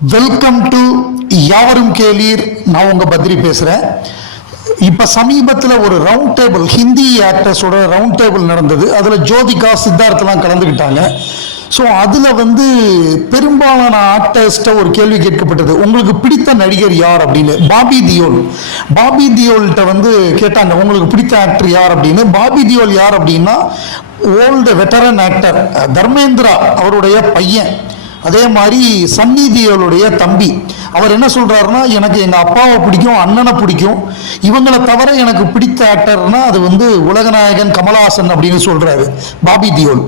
Welcome to யாவரும் கேளீர். நான் உங்க பத்ரி பேசுறேன். இப்ப சமீபத்தில் ஒரு ரவுண்ட் டேபிள் ஹிந்தி ஆக்டர்ஸோட ரவுண்ட் டேபிள் நடந்தது. அதுல ஜோதிகா சித்தார்த்தெல்லாம் கலந்துக்கிட்டாங்க ஸோ அதில் வந்து பெரும்பாலான ஆக்டர்ஸ்ட்ட ஒரு கேள்வி கேட்கப்பட்டது. உங்களுக்கு பிடித்த நடிகர் யார் அப்படின்னு? பாபி தியோல். பாபி தியோல்கிட்ட வந்து கேட்டாங்க உங்களுக்கு பிடித்த ஆக்டர் யார்? அப்படின்னு. பாபி தியோல் யார் அப்படின்னா ஓல்டு வெட்டரன் ஆக்டர் தர்மேந்திரா அவருடைய பையன். அதே மாதிரி சந்நிதியோடைய தம்பி. அவர் என்ன சொல்கிறாருன்னா எனக்கு எங்கள் அப்பாவை பிடிக்கும் அண்ணனை பிடிக்கும். இவங்களை தவிர எனக்கு பிடித்த ஆக்டர்னா அது வந்து உலகநாயகன் கமலஹாசன் அப்படின்னு சொல்கிறாரு பாபி தியோல்.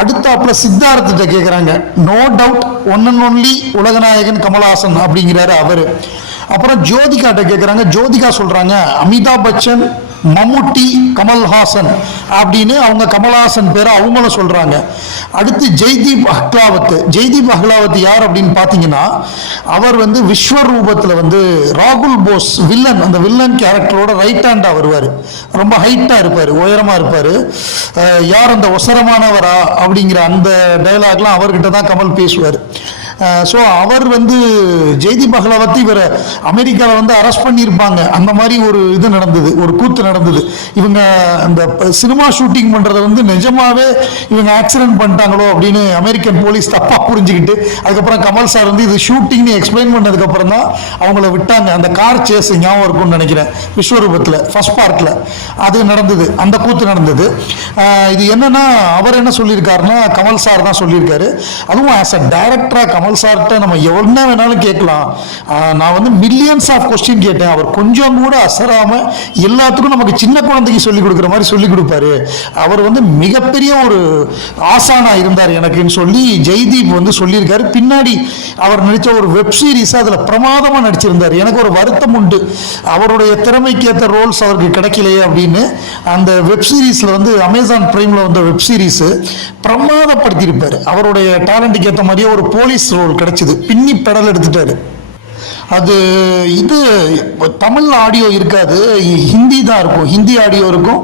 அடுத்தாப்புல சித்தார்த்திட்ட கேட்குறாங்க no doubt one and only உலகநாயகன் கமலஹாசன் அப்படிங்கிறாரு அவர். அப்புறம் ஜோதிகாட்ட கேட்குறாங்க ஜோதிகா சொல்கிறாங்க அமிதாப் பச்சன் மம்முட்டி கமல்ஹாசன் அப்படின்னு அவங்க கமல்ஹாசன் பேரை அவங்களும் சொல்கிறாங்க அடுத்து ஜெய்தீப் அஹ்லாவத் ஜெய்தீப் அஹ்லாவத் யார் அப்படின்னு பார்த்தீங்கன்னா அவர் வந்து விஸ்வரூபத்தில் வந்து ராகுல் போஸ் வில்லன் அந்த வில்லன் கேரக்டரோட ரைட் ஹேண்டாக வருவார். ரொம்ப ஹைட்டாக இருப்பார் உயரமாக இருப்பார். யார் அந்த ஒசரமானவரா அப்படிங்கிற அந்த டைலாக்லாம் அவர்கிட்ட தான் கமல் பேசுவார். ஸோ அவர் வந்து ஜெய்தி அகலாவத் இவரை அமெரிக்காவில் வந்து அரெஸ்ட் பண்ணியிருப்பாங்க. அந்த மாதிரி ஒரு இது நடந்தது ஒரு கூத்து நடந்தது. இவங்க அந்த சினிமா ஷூட்டிங் பண்ணுறத வந்து நிஜமாவே இவங்க ஆக்சிடென்ட் பண்ணிட்டாங்களோ அப்படின்னு அமெரிக்கன் போலீஸ் தப்பாக புரிஞ்சுக்கிட்டு அதுக்கப்புறம் கமல் சார் வந்து இது ஷூட்டிங்னு எக்ஸ்பிளைன் பண்ணதுக்கப்புறம் தான் அவங்கள விட்டாங்க. அந்த கார் சேஸ் ஞாபகம் இருக்கும்னு நினைக்கிறேன் விஸ்வரூபத்தில் ஃபர்ஸ்ட் பார்ட்டில் அது நடந்தது அந்த கூத்து நடந்தது. இது என்னன்னா அவர் என்ன சொல்லியிருக்காருன்னா கமல் சார் தான் சொல்லியிருக்காரு. அதுவும் ஆஸ் அ டைரக்டராக கமல் சார்கிட்ட நம்ம என்ன வேணாலும் கேட்கலாம். நான் வந்து மில்லியன்ஸ் ஆஃப் கொஸ்டின் கேட்டேன். அவர் கொஞ்சம் கூட அசராமல் எல்லாத்துக்கும் நமக்கு சின்ன குழந்தைக்கு சொல்லிக் கொடுக்குற மாதிரி சொல்லிக் கொடுப்பாரு. அவர் வந்து மிகப்பெரிய ஒரு ஆசானா இருந்தார் எனக்குன்னு சொல்லி ஜெய்தீப் வந்து சொல்லியிருக்காரு. பின்னாடி அவர் நடித்த ஒரு வெப் சீரிஸ் அதில் பிரமாதமாக நடிச்சிருந்தார். எனக்கு ஒரு வருத்தம் உண்டு. அவருடைய திறமைக்கேற்ற ரோல்ஸ் அவருக்கு கிடைக்கலையே அப்படின்னு அந்த வெப் சீரிஸில் வந்து அமேசான் பிரைமில் வந்த வெப் சீரிஸ் பிரமாதப்படுத்தியிருப்பார். அவருடைய டேலண்ட்டுக்கு ஏற்ற மாதிரியே ஒரு போலீஸ் ரோல் கிடைச்சிது. பின்னி பெடல் எடுத்துட்டாரு. அது இது தமிழ் ஆடியோ இருக்காது. ஹிந்தி தான் இருக்கும். ஹிந்தி ஆடியோ இருக்கும்.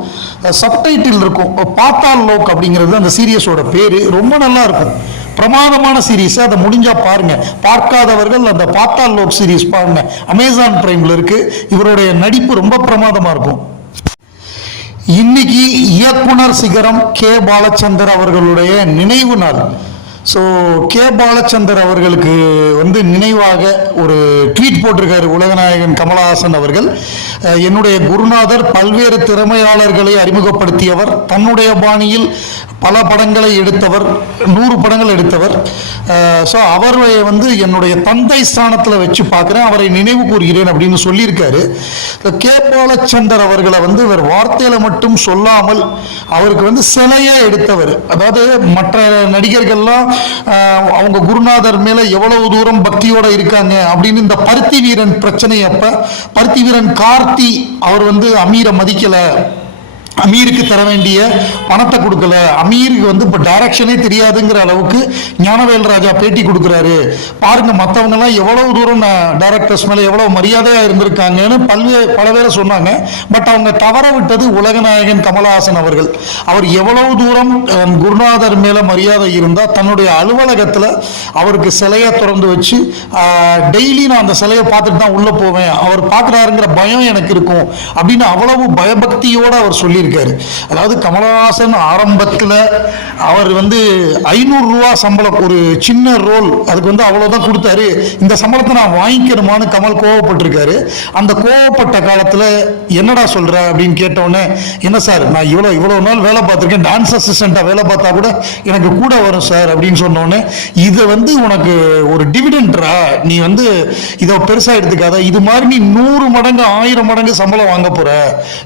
சப்டைட்டில் இருக்கும். பாத்தால் லோக் அப்படிங்கிறது அந்த சீரியஸோட பேர். ரொம்ப நல்லா இருக்கும். பிரமாதமான சீரீஸ் அதை முடிஞ்சா பாருங்க. பார்க்காதவர்கள் அந்த பாத்தால் லோக் சீரீஸ் பாருங்க. அமேசான் பிரைம்ல இருக்கு. இவருடைய நடிப்பு ரொம்ப பிரமாதமா இருக்கும். இன்னைக்கு இயக்குனர் சிகரம் கே. பாலச்சந்தர் அவர்களுடைய நினைவு நாள். ஸோ கே பாலச்சந்தர் அவர்களுக்கு வந்து நினைவாக ஒரு ட்வீட் போட்டிருக்காரு உலகநாயகன் கமலஹாசன் அவர்கள். என்னுடைய குருநாதர் பல்வேறு திறமையாளர்களை அறிமுகப்படுத்தியவர். தன்னுடைய பாணியில் பல படங்களை எடுத்தவர் நூறு படங்கள் எடுத்தவர். ஸோ அவரை வந்து என்னுடைய தந்தை ஸ்தானத்தில் வச்சு பார்க்குறேன். அவரை நினைவு கூறுகிறேன் அப்படின்னு சொல்லியிருக்காரு. கே. பாலச்சந்தர் அவர்களை வந்து இவர் வார்த்தையில மட்டும் சொல்லாமல் அவருக்கு வந்து சிலையாக எடுத்தவர். அதாவது மற்ற நடிகர்கள்லாம் அவங்க குருநாதர் மேலே எவ்வளவு தூரம் பக்தியோடு இருக்காங்க அப்படின்னு இந்த பருத்தி வீரன் பிரச்சனை அப்போ பருத்தி வீரன் கார்த்தி அவர் வந்து அமீரை மதிக்கலை. அமீருக்கு தர வேண்டிய பணத்தை கொடுக்கல. அமீருக்கு வந்து இப்போ டைரக்ஷனே தெரியாதுங்கிற அளவுக்கு ஞானவேல் ராஜா பேட்டி கொடுக்குறாரு. பாருங்க மற்றவங்கெல்லாம் எவ்வளவு தூரம் டைரக்டர்ஸ் மேலே எவ்வளவு மரியாதையாக இருந்திருக்காங்கன்னு பல்வே பல பேரை சொன்னாங்க. பட் அவங்க தவற விட்டது உலகநாயகன் கமலஹாசன் அவர்கள். அவர் எவ்வளவு தூரம் குருநாதர் மேலே மரியாதை இருந்தால் தன்னுடைய அலுவலகத்தில் அவருக்கு சிலையை திறந்து வச்சு டெய்லி நான் அந்த சிலையை பார்த்துட்டு தான் உள்ளே போவேன். அவர் பார்க்குறாருங்கிற பயம் எனக்கு இருக்கும் அப்படின்னு அவ்வளவு பயபக்தியோடு அவர் சொல்லியிருக்காரு. அதாவது கமலஹாசன் ஆரம்பத்தில் அவர் வந்து ஐநூறுரூவா சம்பளம் ஒரு சின்ன ரோல் அதுக்கு வந்து அவ்வளோதான் கொடுத்தாரு. இந்த சம்பளத்தை நான் வாங்கிக்கணுமான்னு கமல் கோவப்பட்டிருக்காரு. அந்த கோவப்பட்ட காலத்தில் என்னடா சொல்ற அப்படின்னு கேட்டோன்னே என்ன சார் நான் இவ்வளோ இவ்வளோ நாள் வேலை பார்த்துருக்கேன் டான்ஸ் அசிஸ்டண்ட்டாக வேலை பார்த்தா கூட எனக்கு கூட வரும் சார் அப்படின்னு சொன்னோடனே இது வந்து உனக்கு ஒரு டிவிடெண்ட்ரா நீ வந்து இதை பெருசாக எடுத்துக்காத. இது மாதிரி நீ நூறு மடங்கு ஆயிரம் மடங்கு சம்பளம் வாங்க போற.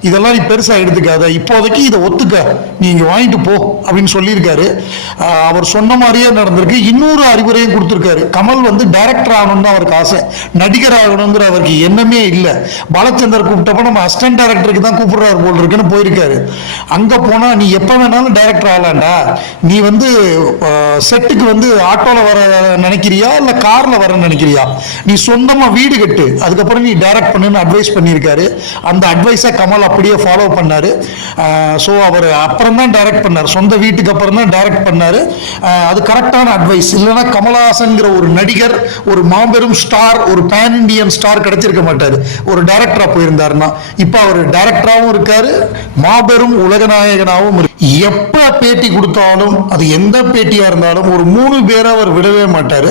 இதெல்லாம் நீ பெருசாக எடுத்துக்காத. இப்போதைக்கு இதை ஒத்துக்க. நீங்கள் வாங்கிட்டு போ அப்படின்னு சொல்லியிருக்காரு. அவர் சொன்ன மாதிரியே நடந்திருக்கு. இன்னொரு அறிவுரையும் கொடுத்துருக்காரு. கமல் வந்து டைரக்டர் ஆகணும்னு அவருக்கு ஆசை. நடிகர் ஆகணுங்கிற அவருக்கு எண்ணமே இல்லை. பாலச்சந்தர் கூப்பிட்டப்ப நம்ம அசிஸ்டன்ட் டைரக்டருக்கு தான் கூப்பிடுறாரு போல் இருக்குன்னு போயிருக்காரு. அங்கே போனால் நீ எப்போ வேணாலும் டைரக்டர் ஆகலாண்டா நீ வந்து செட்டுக்கு வந்து ஆட்டோவில் வர நினைக்கிறியா? இல்லை காரில் வர நினைக்கிறியா? நீ சொந்தமாக வீடு கட்டு. அதுக்கப்புறம் நீ டைரக்ட் பண்ணுன்னு அட்வைஸ் பண்ணியிருக்காரு. அந்த அட்வைஸை கமல் அப்படியே ஃபாலோ பண்ணாரு. ஸோ அவர் அப்புறம் தான் டைரக்ட் பண்ணார். சொந்த வீட்டுக்கு அப்புறம் தான் டைரக்ட் பண்ணார். அது கரெக்டான அட்வைஸ் இல்லைன்னா கமலஹாசன்கிற ஒரு நடிகர் ஒரு மாபெரும் ஸ்டார் ஒரு பேன் இண்டியன் ஸ்டார் கிடைச்சிருக்க மாட்டார். ஒரு டைரக்டராக போயிருந்தாருன்னா இப்போ அவர் டைரக்டராகவும் இருக்கார் மாபெரும் உலகநாயகனாகவும் இருக்கு எப்போ பேட்டி கொடுத்தாலும் அது எந்த பேட்டியாக இருந்தாலும் ஒரு மூணு பேரை அவர் விடவே மாட்டார்.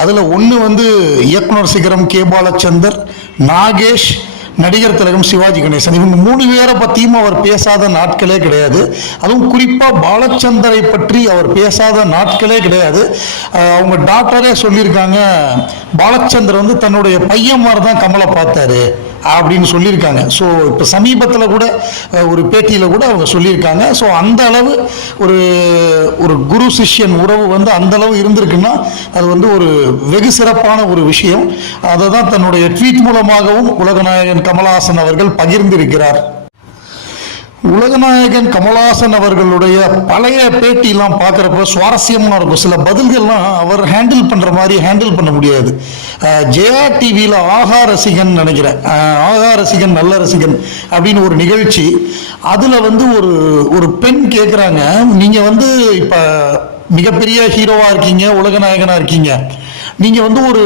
அதில் ஒன்று வந்து இயக்குனர் சிகரம் கே பாலச்சந்தர் நாகேஷ் நடிகர் திலகம் சிவாஜி கணேசன். இவங்க மூணு பேரை பற்றியும் அவர் பேசாத நாட்களே கிடையாது. அதுவும் குறிப்பாக பாலச்சந்தரை பற்றி அவர் பேசாத நாட்களே கிடையாது. அவங்க டாக்டரே சொல்லியிருக்காங்க பாலச்சந்தர் வந்து தன்னுடைய பையன் மாதிரி தான் கமலை பார்த்தாரு. அப்படின்னு சொல்லியிருக்காங்க. ஸோ இப்போ சமீபத்தில் கூட ஒரு பேட்டியில் கூட அவங்க சொல்லியிருக்காங்க. ஸோ அந்த அளவு ஒரு ஒரு குரு சிஷ்யன் உறவு வந்து அந்த அளவு இருந்திருக்குன்னா அது வந்து ஒரு வெகு சிறப்பான ஒரு விஷயம். அதை தான் தன்னுடைய ட்வீட் மூலமாகவும் உலகநாயகன் கமலஹாசன் அவர்கள் பகிர்ந்திருக்கிறார். உலகநாயகன் கமலஹாசன் அவர்களுடைய பழைய பேட்டிலாம் பார்க்குறப்ப சுவாரஸ்யமாக இருக்கும். சில பதில்கள்லாம் அவர் ஹேண்டில் பண்ணுற மாதிரி ஹேண்டில் பண்ண முடியாது. ஜெயா டிவியில் ஆகா ரசிகன் நினைக்கிறேன். ஆகா ரசிகன் நல்ல ரசிகன் அப்படின்னு ஒரு நிகழ்ச்சி. அதில் வந்து ஒரு ஒரு பெண் கேட்குறாங்க நீங்கள் வந்து இப்போ மிகப்பெரிய ஹீரோவாக இருக்கீங்க உலகநாயகனாக இருக்கீங்க. நீங்கள் வந்து ஒரு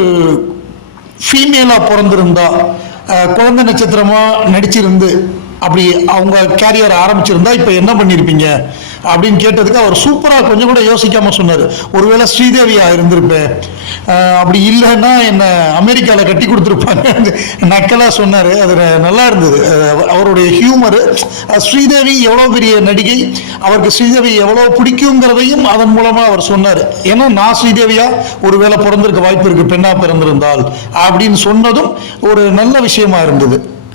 ஃபீமேலாக பிறந்திருந்தா குழந்தை நட்சத்திரமாக நடிச்சிருந்து அப்படி அவங்க கேரியர் ஆரம்பிச்சிருந்தா இப்போ என்ன பண்ணியிருப்பீங்க அப்படின்னு கேட்டதுக்கு அவர் சூப்பராக கொஞ்சம் கூட யோசிக்காமல் சொன்னார். ஒருவேளை ஸ்ரீதேவியாக இருந்திருப்பேன் அப்படி இல்லைன்னா என்னை அமெரிக்காவில் கட்டி கொடுத்துருப்பாங்க நக்கலாக சொன்னார். அது நல்லா இருந்தது. அவருடைய ஹியூமரு ஸ்ரீதேவி எவ்வளோ பெரிய நடிகை அவருக்கு ஸ்ரீதேவி எவ்வளோ பிடிக்குங்கிறதையும் அதன் மூலமாக அவர் சொன்னார். ஏன்னா நான் ஸ்ரீதேவியாக ஒருவேளை பிறந்திருக்க வாய்ப்பு இருக்குது பெண்ணாக பிறந்திருந்தால் அப்படின்னு சொன்னதும் ஒரு நல்ல விஷயமா இருந்தது.